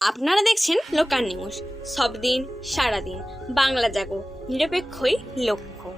আপনারা দেখছেন local news. সব দিন সারাদিন বাংলা জাগো, নিরপেক্ষই লক্ষ্য।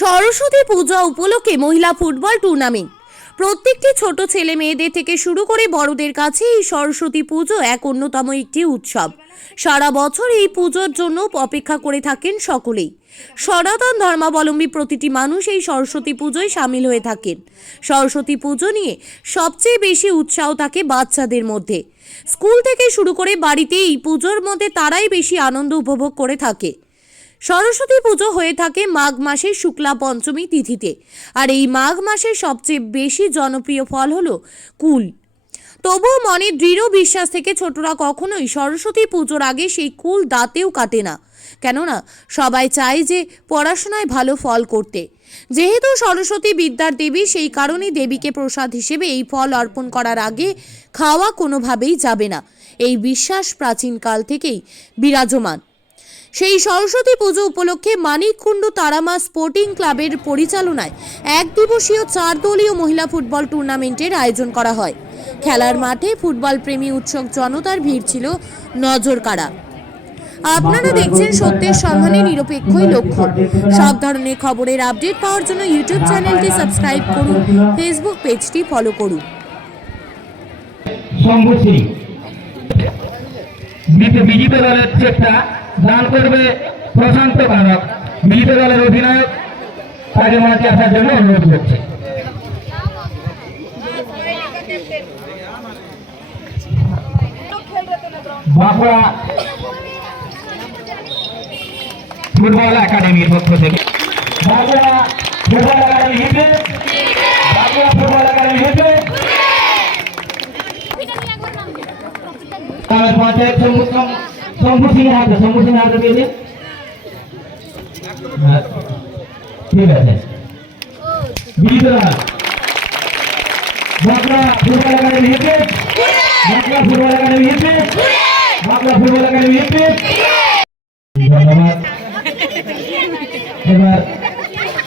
সরস্বতী পূজা উপলক্ষে মহিলা ফুটবল টুর্নামেন্ট। প্রত্যেকটি ছোট ছেলে মেয়েদের থেকে শুরু করে বড়দের কাছে এই সরস্বতী পুজো এক অন্যতম একটি উৎসব। সারা বছর এই পুজোর জন্য অপেক্ষা করে থাকেন সকলেই। সনাতন ধর্মাবলম্বী প্রতিটি মানুষ এই সরস্বতী পুজোয় সামিল হয়ে থাকেন। সরস্বতী পুজো নিয়ে সবচেয়ে বেশি উৎসাহ থাকে বাচ্চাদের মধ্যে। স্কুল থেকে শুরু করে বাড়িতে এই পুজোর মধ্যে তারাই বেশি আনন্দ উপভোগ করে থাকে। সরস্বতী পুজো হয়ে থাকে মাঘ মাসের শুক্লা পঞ্চমী তিথিতে। আর এই মাঘ মাসের সবচেয়ে বেশি জনপ্রিয় ফল হলো কুল। তবুও মনে দৃঢ় বিশ্বাস থেকে ছোটরা কখনোই সরস্বতী পুজোর আগে সেই কুল দাঁতেও কাটে না। কেননা, সবাই চায় যে পড়াশোনায় ভালো ফল করতে। যেহেতু সরস্বতী বিদ্যার দেবী, সেই কারণেই দেবীকে প্রসাদ হিসেবে এই ফল অর্পণ করার আগে খাওয়া কোনোভাবেই যাবে না। এই বিশ্বাস প্রাচীনকাল থেকেই বিরাজমান। সেই সরস্বতী পুজো উপলক্ষে মানিককুণ্ড তারামা স্পোর্টিং ক্লাবের পরিচালনায় এক দিবসীয় চার দলীয় মহিলা ফুটবল টুর্নামেন্টের আয়োজন করা হয়। খেলার মাঠে ফুটবল প্রেমী উৎসব জনতার ভিড় ছিল নজর কাড়া আপনারা দেখছেন সত্যের সন্ধানে নিরপেক্ষই লক্ষ্য। সব ধরনের খবরের আপডেট পাওয়ার জন্য ইউটিউব চ্যানেলটি সাবস্ক্রাইব করুন, ফেসবুক পেজটি ফলো করুন। বিজেপি দলের চেকটা দান করবে প্রশান্ত বালক বিজেপি দলের অধিনায়ক তাকে মাঠে আসার জন্য অনুরোধ করছে। বাঁকুড়া ফুটবল একাডেমির পক্ষ থেকে। Bankura football academy Bankura football academy হিসেবে গ্রামের পঞ্চায়েত শম্ভু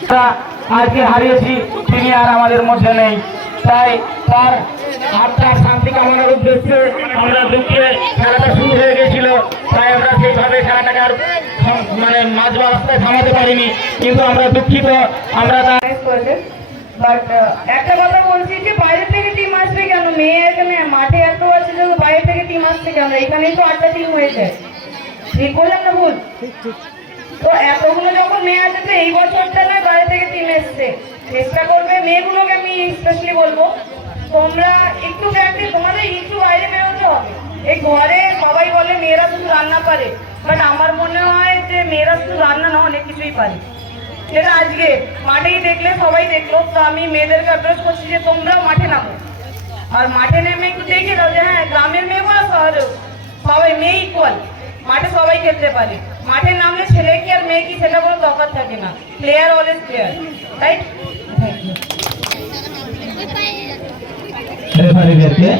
হ্যাঁ, আজকে হারিয়েছি তিনি আর আমাদের মধ্যে নেই। তাই তার আত্মার শান্তি কামনার উদ্দেশ্যে আমরা দুঃখে খেলাটা শুরু হয়ে গেছিল তাই আমরা সেইভাবে খেলাটাকে আর মানে মাঝ রাস্তায় থামাতে পারিনি। কিন্তু আমরা দুঃখিত, আমরা একটা কথা বলছি যে বাইরে থেকে টিম আসবে কেন? মেয়ে এখানে, মাঠে এত আছে যে বাইরে থেকে টিম আসছে কেন? এখানেই তো আটটা টিম হয়েছে। ঠিক বললাম না ভুল? তো এতগুলো যখন মেয়ে আছে, তো এই বছরটা নয় বাইরে থেকে টিম এসছে। চেষ্টা করবে মেয়েগুলোকে আমি স্পেশালি বলব। তোমরা একটু প্র্যাকটিস তোমাদের একটু বাইরে বেরোতে হবে। এই ঘরে সবাই বলে মেয়েরা শুধু রান্না পারে বাট আমার মনে হয় যে মেয়েরা শুধু রান্না না অনেক কিছুই পারে। সেটা আজকে মাঠেই দেখলে সবাই দেখল তো আমি মেয়েদেরকে অ্যাপ্রোচ করছি যে তোমরাও মাঠে নামো। আর মাঠে নেমে একটু দেখে দাও যে হ্যাঁ গ্রামের মেয়ে বা শহরেও সবাই মেয়ে ইকুয়াল মাঠে সবাই খেলতে পারে। মাঠে নামলে ছেলে কি আর মেয়ে কি সেটা কোনো তফাৎ থাকে না। Player always player right thank you রেফারিদেরকে